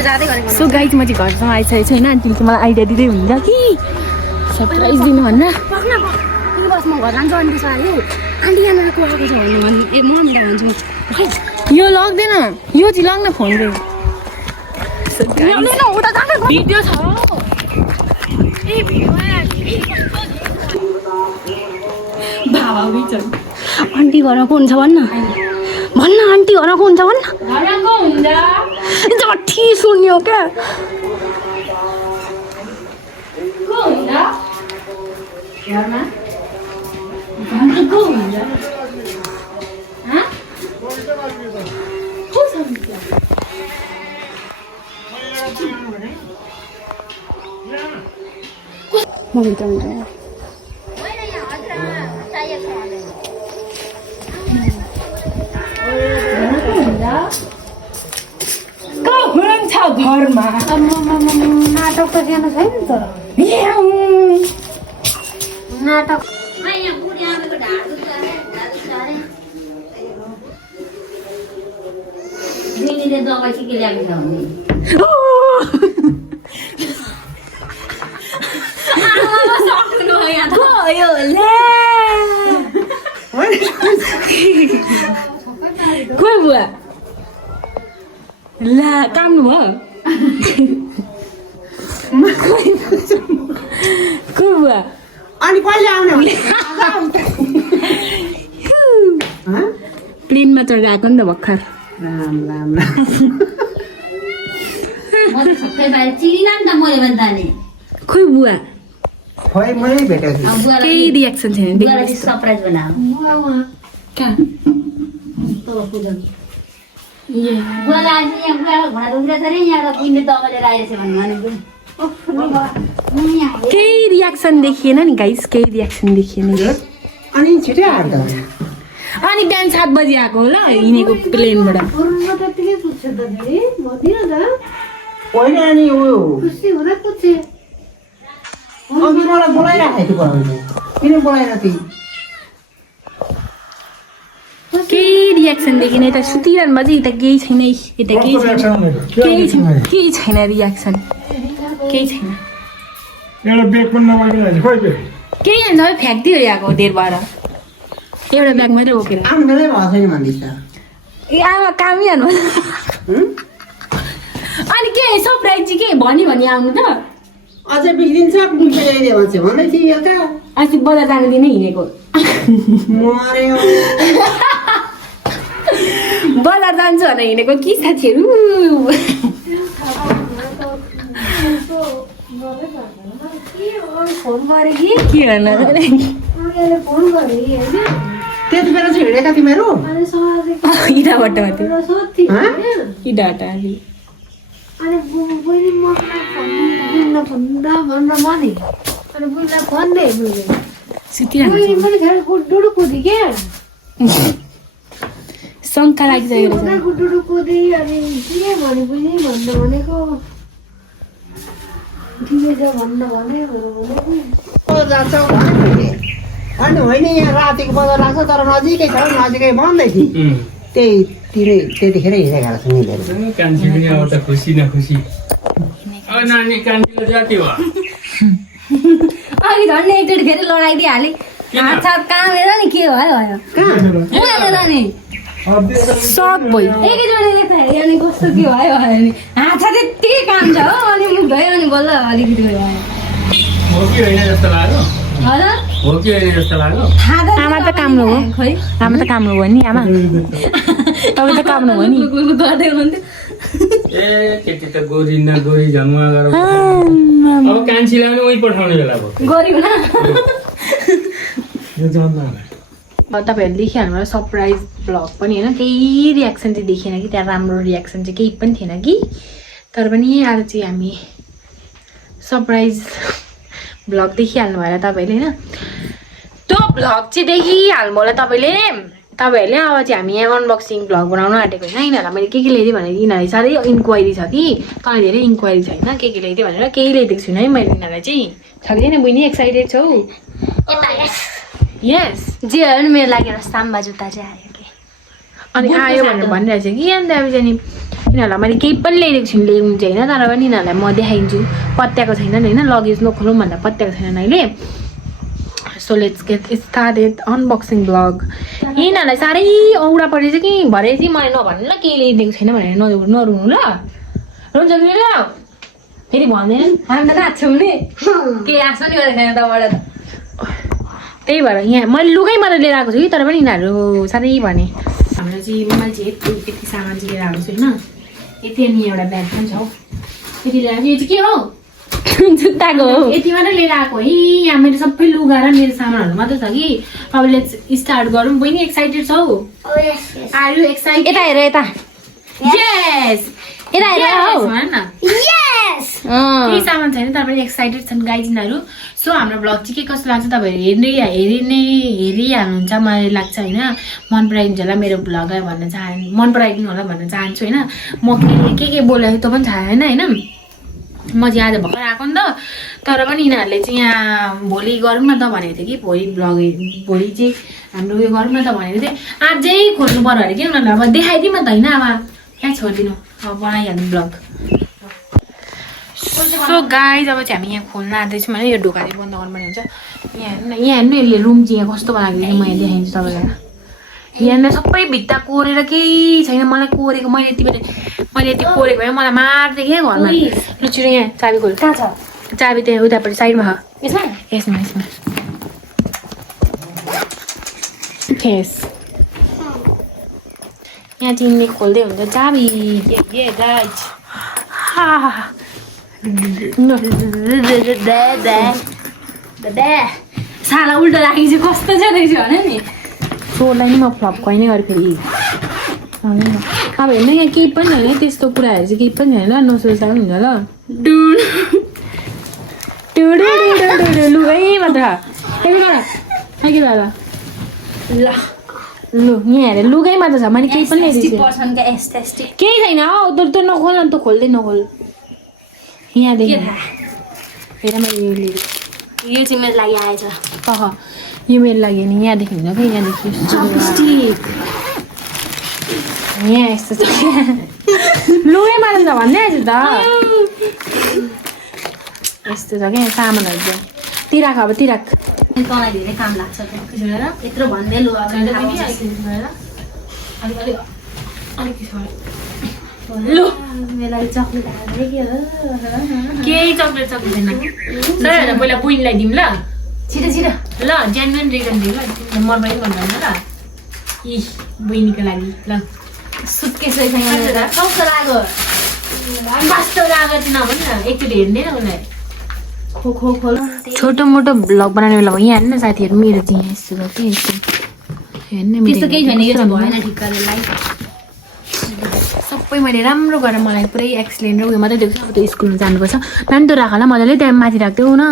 so guys म चाहिँ घरसम्म आइसकेको छु होइन आन्टीले मलाई आइडिया दिँदै हुन्छ कि सरप्राइज दिनु भन्न बसमा घर जान्छु आन्टी आयो आन्टी यहाँनिर को आएको छ भन्नु ए म मेरा भन्छु यो लग्दैन यो चाहिँ लग्न फोन भिडियो छ आन्टी घरमा को हुन्छ भन्न आन्टी घरमा को हुन्छ भन्न जठी सुन्यो क्या म भित्र हुन्छ हुनुहुन्छ घरमा नाटक त सानो छैन तर नाटक दबाई के ल्याएको छ भने खोइ बुवा ला काम्नु भयो खोइ बुवा अनि कहिले आउने प्लेनमा चढेर आएको नि त भर्खर राम राम म त सबै बाहिर चिनिन नि त मैले भने त नि खोइ बुवा खोइ मैले भेटेको थिएँ केही रियाक्सन छैन बुवालाई चाहिँ सरप्राइज बनाऊ कहाँ बुवालाई आज यहाँ बुवाको घुँडा दुख्दैछ अरे यहाँ त कुहिने दबाई लिएर आइरहेछ भनेको केही रियाक्सन देखिएन नि गाइस केही रियाक्सन देखिएन अनि छिटै आएर अनि बिहान 7 बजी आएको होला हिँडेको प्लेनबाट होइन अनि उयो अघि मलाई बोलाइराखेको थियो बोलाउनु किन बोलाएर थिएँ केही रियाक्सन देखिन यता सुतिरहनु भयो यता केही छैन यता केही छैन रियाक्सन केही छैन एउटा ब्याग पनि नमागिरहेको खोइ ब्याग केही होइन सबै फ्याँक्दियो ल्याएको डेढबाट एउटा ब्याग मात्रै बोकेर आउनु बेलै भएको छैन भन्दैछ ए आमा कामै हाल्नु अनि के सरप्राइज चाहिँ के भनी आउनु त अझै बिग्रिन्छ ल्याइदियो भन्छ भन्दै थिएँ एउटा अस्ति बजार जानु दिनै हिँडेको मर्यो बजार जान्छु भनेर हिँडेको कि साथीहरू फोन गरे कि के गर्न फोन गरे होइन त्यति बेला चाहिँ हिँडेका तिमीहरू इँटाबाट माथि इँटाबाट अनि बहिनी मलाई भन्दा भनेर भने अनि बुढीलाई भन्दै मैले सुतिरहनु बहिनी पनि खेर गुड्डुडु कुदी क्या शङ्का लागिसकेको छ गुड्डुडु कुदी अनि के भने बहिनी भन्नु भनेको ठिकै छ भन्नु भनेको अनि होइन यहाँ रातिको बजार लाग्छ तर नजिकै छ नजिकै भन्दै थिएँ त्यही त्यतिखेर हिँडेको छ मिलेर कान्छी पनि अब त खुसी न खुसी नानी कान्छीको जाति भयो अघि झन् एकचोटि फेरि लडाइदिइहालेँ हात साथ कामेर नि के भयो नि सक भयो एकैचोटि देख्दाखेरि अनि कस्तो के भयो नि हात साथ यत्तिकै काम छ हो अनि मुख भयो अनि बल्ल अलिकति भयो हो कि होइन जस्तो लाग्यो हजुर हो कि होइन जस्तो लाग्यो आमा त काम्रो हो खोइ आमा त काम्रो हो नि आमा तपाईँ त काम्रो हो नि गर्दै हुनुहुन्थ्यो ए केटी त गोरी न गोरी झम्मा गरेर अब कान्छीलाई पनि उही पठाउने बेला भयो गऱ्यौँ न यो जान्दा तपाईँहरूले देखिहाल्नु भयो सरप्राइज भ्लग पनि होइन केही रियाक्सन चाहिँ देखिएन कि त्यहाँ राम्रो रियाक्सन चाहिँ केही पनि थिएन कि तर पनि आज चाहिँ हामी सरप्राइज भ्लग देखिहाल्नु भयो तपाईँले होइन त्यो भ्लग चाहिँ देखिहाल्नु होला तपाईँहरूले अब चाहिँ हामी यहाँ अनबक्सिङ भ्लग बनाउनु आँटेको होइन यिनीहरूलाई मैले के ल्याइदिएँ भनेर यिनीहरूले साह्रै इन्क्वायरी छ कि तँलाई धेरै इन्क्वायरी छ होइन के ल्याइदिएँ भनेर केही ल्याइदिएको छुइनँ है मैले यिनीहरूलाई चाहिँ सक्दैन बहिनी एक्साइटेड छौ यस जे हो नि मेरो लागि एउटा साम्बा जुत्ता चाहिँ आयो कि अनि आयो भनेर भनिरहेको छ कि अन्त अब चाहिँ नि यिनीहरूलाई मैले केही पनि ल्याइदिएको छुइनँ ल्याउनु चाहिँ होइन तर पनि यिनीहरूलाई म देखाइदिन्छु पत्याएको छैन होइन लगेज नखोलौँ भन्दा पत्याएको छैन अहिले so let's get started unboxing vlog यिनीहरूलाई साह्रै औडा परेछ कि भरे चाहिँ मलाई नभन्नु ल केही ल्याइदिएको छैन भनेर नरुनु ल रुन्छ कि ल फेरि भन्दैन हामी त नाच्छौँ नि केही आशा नि गरेको छैन तपाईँबाट त्यही भएर यहाँ मैले लुगै मात्रै लिएर आएको छु कि तर पनि यिनीहरू साह्रै भने हाम्रो चाहिँ मैले चाहिँ यति सामान चाहिँ लिएर आएको छु होइन यति अनि एउटा ब्याग पनि छ हौ यति लिएर आएको यो चाहिँ के हो जुत्ताको यति मात्रै लिएर आएको है यहाँ मेरो सबै लुगा र मेरो सामानहरू मात्रै छ कि अब लेट्स स्टार्ट गरौँ बहिनी एक्साइटेड छौ आर यु एक्साइटेड यता हेर यता यस यता हेर हौ भन न केही सामान छैन तर पनि एक्साइटेड छन् गाइजिनहरू सो हाम्रो ब्लग चाहिँ के कस्तो लाग्छ तपाईँहरू हेरिहाल्नुहुन्छ मलाई लाग्छ होइन मन पराइदिन्छ होला मेरो ब्लग मन पराइदिनु होला भन्न चाहन्छु होइन म के बोलेको त्यो पनि थाहा होइन होइन म चाहिँ आज भर्खर आएको नि त तर पनि यिनीहरूले चाहिँ यहाँ भोलि गरौँ न त भनेको थियो कि भोलि चाहिँ हाम्रो उयो गरौँ न त भनेको थियो आजै खोल्नु पऱ्यो अरे कि उनीहरूलाई अब देखाइदिउँ न त होइन अब यहाँ छोडिदिनु अब बनाइहाल्नु ब्लग सो गाइज अब चाहिँ हामी यहाँ खोल्न आँदैछौँ होइन यो ढोका चाहिँ बन्द गर्नुपर्ने हुन्छ यहाँ हेर्नु यसले रुम चाहिँ यहाँ कस्तो बनाएको म यहाँ देखाइदिन्छु तपाईँलाई यहाँनिर सबै भित्ता कोरेर केही छैन मलाई कोरेको मैले यति कोरेको भए मलाई मार्दै क्या घरमा लु छिटो यहाँ चाबी खोल कहाँ छ चाबी त्यहाँ उतापट्टि साइडमा छ यसमा यसमा यस यहाँ चिन्ने खोल्दै हुन्छ चाबी गाइज साला उल्टो राखेको चाहिँ कस्तो छ रहेछ भने नि चोरलाई नि म फ्लप कहिले गरेँ फेरि अब हेर्नु यहाँ केही पनि होइन त्यस्तो कुराहरू चाहिँ केही पनि होइन नसोच्दा पनि हुन्छ ल लुगै मात्र ल लु यहाँ हेरेर लुगै मात्र छ मैले केही पनि ल्याइदिएको केही छैन हौ त्यो नखोल अन्त खोल्दै नखोल यहाँदेखि हेर मैले यो लिएको यो चाहिँ मेरो लागि आएछ यो मेरो लागि नि यहाँदेखि हुन्छ कि यहाँदेखि यहाँ यस्तो छ लुगै मात्र छ भन्दै आएछु त यस्तो छ क्या सामानहरू चाहिँ तिराक अब तिराक तँलाई धेरै काम लाग्छ यत्रो भन्दै लु लु मेरो लागि चक्लेट हाल्दै के हो केही चक्लेट छैन सर पहिला बुइनलाई दिउँ ल छिटो छिटो ल जेन्युन रिजन दिउँ ल मर्मै भन्दैन ल इ बहिनीको लागि ल सुटकेस रहेछ यहाँ कस्तो लाग्यो कस्तो लाग्यो चाहिँ नभन् न एकचोटि हेर्दैन उसलाई खोल छोटो मोटो भ्लग बनाउने बेला यहाँ हेर्नु न साथीहरू मेरो चाहिँ यहाँ यस्तो छ कि यस्तो हेर्नु त्यस्तो केही छैन यो चाहिँ भएन ठिक गरेर लाइक सबै मैले राम्रो गरेर मलाई पुरै एक्सलेन्ट र उयो मात्रै देख्छु अब त्यो स्कुलमा जानुपर्छ नानी त राख ल मजाले त्यहाँ माथि राख्दै न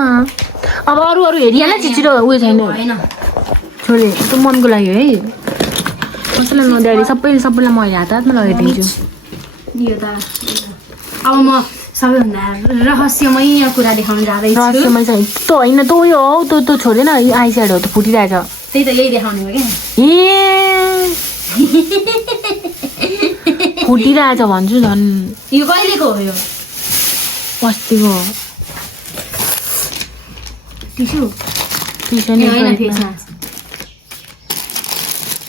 अब अरू हेरिहाल्छ छिटो उयो छैन छोडे त्यो मनको लागि है कसैलाई नदिएर सबैलाई मैले हातमा लगाइदिन्छु यो त अब म सबैभन्दा रहस्यमय कुरा देखाउन जाँदैछु रहस्यमय चाहिँ त्यो होइन त्यो उयो हौ त्यो छोडेन आई साइड हो त्यो फुटिरहेछ त्यही त यही देखाउने हो क्या ए फुटिरहेछ भन्छु झन् यो कहिलेको हो यो अस्तिको टिस्यु टिस्यु होइन त्यसमा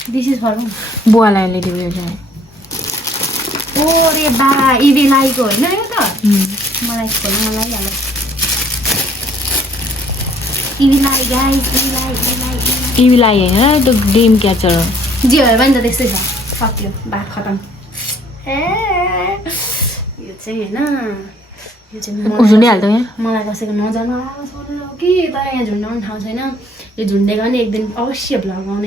दिस इज फर बुवालाई ल्याइदिएको यो चाहिँ ओ रे बा इभी लाइको होइन यो त मलाई खोल्नु मन लागिहाल्यो इभी लाई गाइस टिभीलाई होइन त्यो गेम क्याचर हो जे भए पनि त त्यस्तै छ सक्यो बात खतम ए यो चाहिँ होइन यो चाहिँ झुन्डिहाल्छ यहाँ मलाई कसैको नजानु कि तर यहाँ झुन्डाउने ठाउँ छैन यो झुन्डेको पनि एक दिन अवश्य भ्लग आउने